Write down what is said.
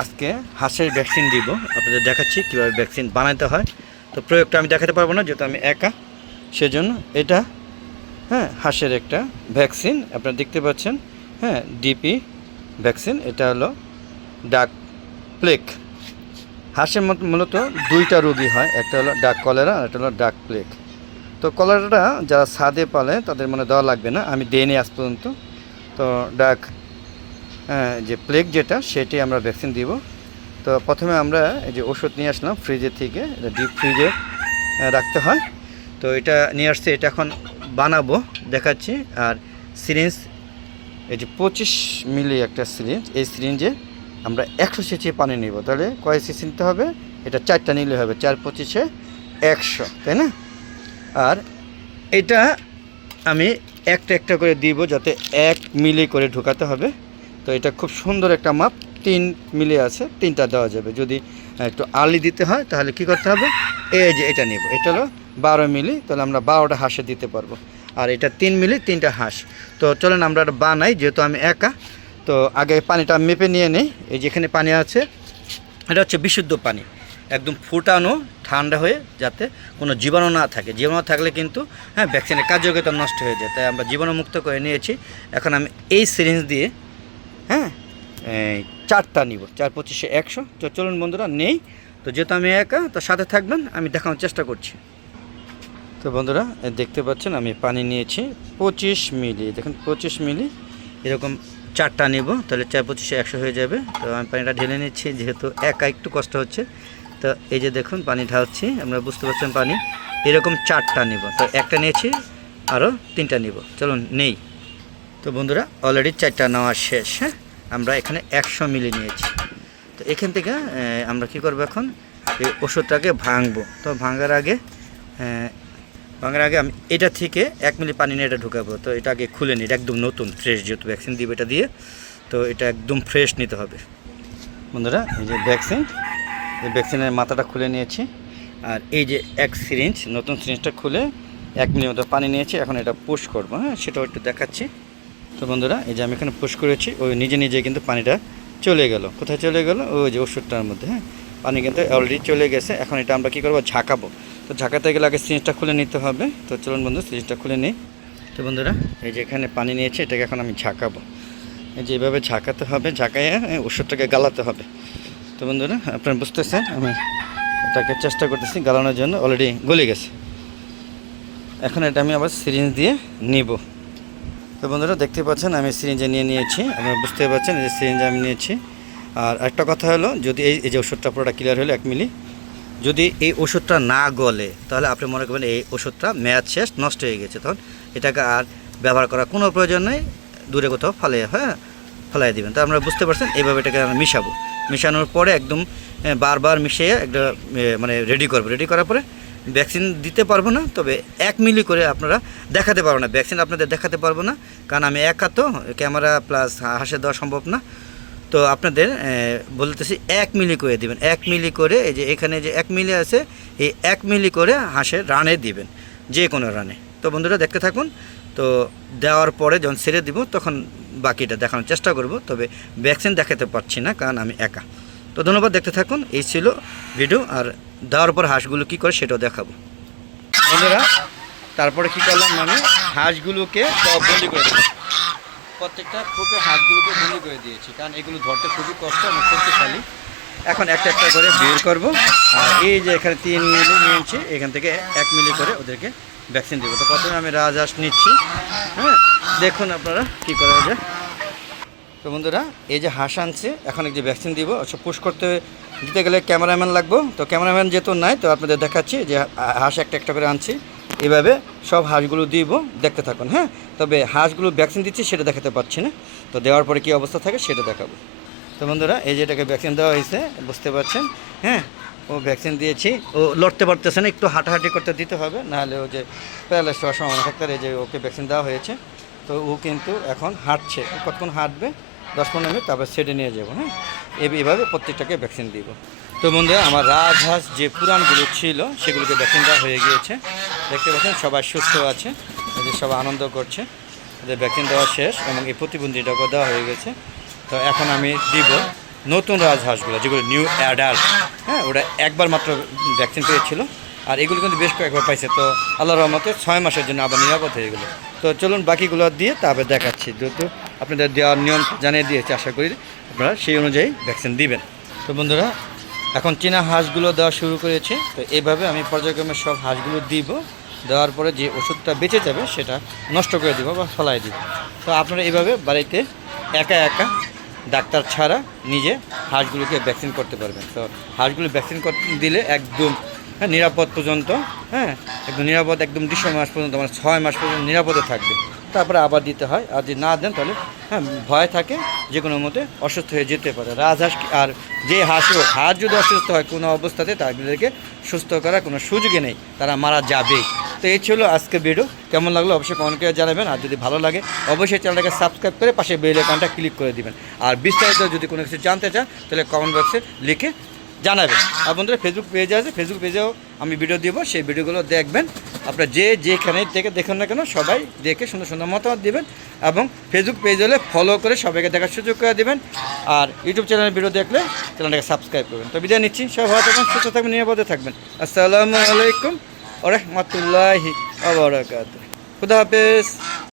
আজকে হাঁসের ভ্যাকসিন দিব। আপনাদের দেখাচ্ছি কীভাবে ভ্যাকসিন বানাতে হয়। তো প্রয়োগটা আমি দেখাতে পারবো না যেহেতু আমি একা, সেজন্য এটা হাঁসের একটা ভ্যাকসিন আপনারা দেখতে পাচ্ছেন। ডিপি ভ্যাকসিন, এটা হলো ডাক প্লেগ। হাঁসের মূলত দুইটা রোগী হয়, একটা হলো ডাক কলেরা আর একটা হলো ডাক প্লেগ। তো কলেরাটা যারা ছাদে পালে তাদের দেওয়া লাগবে না, আমি দিইনি আজ পর্যন্ত। তো ডাক যে প্লেগ যেটা, সেটাই আমরা ভ্যাকসিন দিব। তো প্রথমে আমরা এই যে ওষুধ নিয়ে আসলাম ফ্রিজের থেকে, এটা ডিপ ফ্রিজে রাখতে হয়। তো এটা নিয়ে আসছে, এটা এখন বানাবো দেখাচ্ছি। আর সিরিঞ্জ, এই যে 25 মিলি একটা সিরিঞ্জ, এই সিরিঞ্জে আমরা 100 সিসি পানি নিব। তাহলে কয় সিসি নিতে হবে? এটা 4টা নিলে হবে, 4 25 100, তাই না? আর এটা আমি একটা একটা করে দিব, যাতে 1 মিলি করে ঢোকাতে হবে। তো এটা খুব সুন্দর একটা মাপ, 3 মিলি আছে, 3টা দেওয়া যাবে। যদি একটু আর্লি দিতে হয় তাহলে কি করতে হবে? এই যে এটা নিব, এটা হলো 12 মিলি, তাহলে আমরা 12টা হাঁসে দিতে পারবো। আর এটা 3 মিলি, 3টা হাঁস। তো চলেন আমরা এটা বানাই, যেহেতু আমি একা। তো আগে পানিটা মেপে নিয়ে নেই। এই যেখানে পানি আছে, এটা হচ্ছে বিশুদ্ধ পানি, একদম ফুটানো ঠান্ডা হয়ে, যাতে কোনো জীবাণু না থাকে। জীবাণু থাকলে কিন্তু ভ্যাকসিনের কার্যকারিতা নষ্ট হয়ে যায়। তাই আমরা জীবাণুমুক্ত করে নিয়েছি। এখন আমি এই সিরিঞ্জ দিয়ে 4টা নিব, 4 25 100। তো চলুন বন্ধুরা নেই। তো যেহেতু আমি একা, তো সাথে থাকবেন, আমি দেখানোর চেষ্টা করছি। তো বন্ধুরা দেখতে পাচ্ছেন আমি পানি নিয়েছি 25 মিলি, দেখুন 25 মিলি, এরকম 4টা নিব, তাহলে 4 25 100 হয়ে যাবে। তো আমি পানিটা ঢেলে নিচ্ছি, যেহেতু একা একটু কষ্ট হচ্ছে। তো এই যে দেখুন পানি ঢালছি, আমরা বুঝতে পারছেন পানি এরকম 4টা নিব। তো একটা নিয়েছি, আরও 3টা নিব, চলুন নেই। তো বন্ধুরা অলরেডি 4টা নেওয়া শেষ। আমরা এখানে 100 মিলি নিয়েছি। তো এখান থেকে আমরা কি করব, এখন এই ওষুধটাকে ভাঙবো। তো ভাঙার আগে আমি এটা থেকে 1 মিলি পানি নিয়ে এটা ঢুকাবো। তো এটা আগে খুলে নিই, এটা একদম নতুন ফ্রেশ, যেহেতু ভ্যাকসিন দিব এটা দিয়ে। তো এটা একদম ফ্রেশ নিতে হবে। বন্ধুরা এই যে ভ্যাকসিন, এই ভ্যাকসিনের মাথাটা খুলে নিয়েছি। আর এই যে এক সিরিঞ্জ, নতুন সিরিঞ্জটা খুলে 1 মিলির মতো পানি নিয়েছি। এখন এটা পুশ করবো, সেটাও একটু দেখাচ্ছি। তো বন্ধুরা এই যে আমি এখানে পুশ করেছি, ওই নিজে নিজে কিন্তু পানিটা চলে গেল। কোথায় চলে গেল? ওই যে ওষুধটার মধ্যে। পানি কিন্তু অলরেডি চলে গেছে। এখন এটা আমরা কী করবো? ঝাঁকাবো। তো ঝাঁকাতে গেলে আগে সিরিঞ্জটা খুলে নিতে হবে। তো চলুন বন্ধু সিরিঞ্জটা খুলে নিই। তো বন্ধুরা এই যে এখানে পানি নিয়েছে, এটাকে এখন আমি ঝাঁকাবো। এই যে এভাবে ঝাঁকাতে হবে, ঝাঁকাইয়ে ওষুধটাকে গালাতে হবে। তো বন্ধুরা আপনারা বুঝতেছেন, আমি এটাকে চেষ্টা করতেছি গালানোর জন্য, অলরেডি গলে গেছে। এখন এটা আমি আবার সিরিঞ্জ দিয়ে নিব। তো বন্ধুরা দেখতে পাচ্ছেন আমি সিরিঞ্জে নিয়েছি, আপনারা বুঝতে পারছেন এই যে সিরিঞ্জে আমি নিয়েছি। আর একটা কথা হলো, যদি এই যে ওষুধটা পুরোটা ক্লিয়ার হলো 1 মিলি, যদি এই ওষুধটা না গলে তাহলে আপনি মনে করবেন এই ওষুধটা মেয়াদ শেষ, নষ্ট হয়ে গেছে। তখন এটাকে আর ব্যবহার করার কোনো প্রয়োজন নেই, দূরে কোথাও ফেলাই দিবেন। তো আমরা বুঝতে পারছেন, এইভাবে এটাকে আমরা মিশাবো। মিশানোর পরে একদম বারবার মিশিয়ে একটা রেডি করবো। রেডি করার পরে ভ্যাকসিন দিতে পারবো না, তবে 1 মিলি করে আপনারা দেখাতে পারবো না, ভ্যাকসিন আপনাদের দেখাতে পারবো না, কারণ আমি একা, তো ক্যামেরা প্লাস হাসে দেওয়া সম্ভব না। তো আপনাদের বলতেছি 1 মিলি করে দিবেন, 1 মিলি করে। এই যে এখানে যে 1 মিলি আছে, এই 1 মিলি করে হাঁসের রানে দিবেন, যে কোনো রানে। তো বন্ধুরা দেখতে থাকুন। তো দেওয়ার পরে যখন ছেড়ে দিব, তখন বাকিটা দেখানোর চেষ্টা করব, তবে ভ্যাকসিন দেখাতে পারছি না, কারণ আমি একা। তো ধন্যবাদ, দেখতে থাকুন। এই ছিল ভিডিও। আর দেওয়ার পর হাঁসগুলো কী করে সেটাও দেখাবো। বন্ধুরা তারপরে কী করলাম, আমি হাঁসগুলোকে সব বন্দি করে দিলাম। প্রত্যেকটা খুবই হাঁসগুলোকে বন্দি করে দিয়েছি, কারণ এগুলো ধরতে খুবই কষ্ট এবং শক্তিশালী। এখন একটা একটা করে বের করব। আর এই যে এখানে 3 মিলি নিয়েছি, এখান থেকে 1 মিলি করে ওদেরকে ভ্যাকসিন দেবো। তো প্রথমে আমি রাজহাঁস নিচ্ছি। দেখুন আপনারা কী করা যায়। তো বন্ধুরা এই যে হাঁস আনছে, এখন এই যে ভ্যাকসিন দিব। সব পুশ করতে দিতে গেলে ক্যামেরাম্যান লাগবো। তো ক্যামেরাম্যান যেহেতু নাই, তো আপনাদের দেখাচ্ছি যে হাঁস একটা একটা করে আনছি। এভাবে সব হাঁসগুলো দিব, দেখতে থাকুন। তবে হাঁসগুলো ভ্যাকসিন দিচ্ছি সেটা দেখাতে পারছি না। তো দেওয়ার পরে কী অবস্থা থাকে সেটা দেখাবো। তো বন্ধুরা এই যে এটাকে ভ্যাকসিন দেওয়া হয়েছে, বুঝতে পারছেন। ও ভ্যাকসিন দিয়েছি, ও লড়তে পারতেছে না, একটু হাঁটাহাঁটি করতে দিতে হবে, নাহলে ও যে প্যারালাইসড হওয়ার সম্ভাবনা থাকতে পারে। এই যে ওকে ভ্যাকসিন দেওয়া হয়েছে, তো ও কিন্তু এখন হাঁটছে। কতক্ষণ হাঁটবে? 10-15 মিনিট, তারপর সেটে নিয়ে যাবো। এইভাবে প্রত্যেকটাকে ভ্যাকসিন দিব। তো বন্ধুরা আমার রাজহাঁস যে পুরানগুলো ছিল, সেগুলোকে ভ্যাকসিন দেওয়া হয়ে গিয়েছে। দেখতে পাচ্ছেন সবাই সুস্থ আছে, এদের সবাই আনন্দ করছে। এদের ভ্যাকসিন দেওয়া শেষ এবং এই প্রতিবন্ধীটাকেও দেওয়া হয়ে গেছে। তো এখন আমি দিব নতুন রাজহাঁসগুলো যেগুলো নিউ অ্যাডাল্ট, হ্যাঁ ওটা একবার মাত্র ভ্যাকসিন পেয়েছিল, আর এগুলো কিন্তু বেশ কয়েকবার পাইছে। তো আল্লাহর রহমতে 6 মাসের জন্য আবার নিরাপদ হয়ে গেলো। তো চলুন বাকিগুলো দিয়ে তারপরে দেখাচ্ছি, যেহেতু আপনাদের দেওয়ার নিয়ম জানিয়ে দিয়েছে, আশা করি আপনারা সেই অনুযায়ী ভ্যাকসিন দিবেন। তো বন্ধুরা এখন চীনা হাঁসগুলো দেওয়া শুরু করেছে। তো এইভাবে আমি পর্যায়ক্রমে সব হাঁসগুলো দিব, দেওয়ার পরে যে ওষুধটা বেঁচে যাবে সেটা নষ্ট করে দিব বা ফেলাই দিব। তো আপনারা এইভাবে বাড়িতে একা একা ডাক্তার ছাড়া নিজে হাঁসগুলোকে ভ্যাকসিন করতে পারবেন। তো হাঁসগুলো ভ্যাকসিন দিলে একদম নিরাপদ পর্যন্ত, হ্যাঁ একদম নিরাপদ, একদম ডিসেম্বর মাস পর্যন্ত, মানে 6 মাস পর্যন্ত নিরাপদে থাকবে। তারপরে আবার দিতে হয়, আর যদি না দেন তাহলে ভয় থাকে যে কোনো মতে অসুস্থ হয়ে যেতে পারে রাজহাঁস। আর যে হাঁস যদি অসুস্থ হয় কোনো অবস্থাতে তাদেরকে সুস্থ করার কোনো সুযোগই নেই, তারা মারা যাবেই। তো এই ছিল আজকে ভিডিও, কেমন লাগলো অবশ্যই কমেন্ট করে জানাবেন। আর যদি ভালো লাগে অবশ্যই চ্যানেলটাকে সাবস্ক্রাইব করে পাশে বেল আইকনটা ক্লিক করে দিবেন। আর বিস্তারিত যদি কোনো কিছু জানতে চান তাহলে কমেন্ট বক্সে লিখে জানাবেন। আর বন্ধুরা ফেসবুক পেজ আছে, ফেসবুক পেজেও আমি ভিডিও দিব, সেই ভিডিওগুলো দেখবেন। আপনারা যেখানে থেকে দেখুন না কেন সবাই দেখে সুন্দর সুন্দর মতামত দিবেন, এবং ফেসবুক পেজ হলে ফলো করে সবাইকে দেখার সুযোগ করে দেবেন। আর ইউটিউব চ্যানেলের ভিডিও দেখলে চ্যানেলটাকে সাবস্ক্রাইব করবেন। তো বিদায় নিচ্ছি, সবাই ভালো থাকবেন, সুস্থ থাকবেন, নিরাপদে থাকবেন। আসসালামু আলাইকুম ওয়া রাহমাতুল্লাহি ওয়া বারাকাতুহু। খুদা হাফেজ।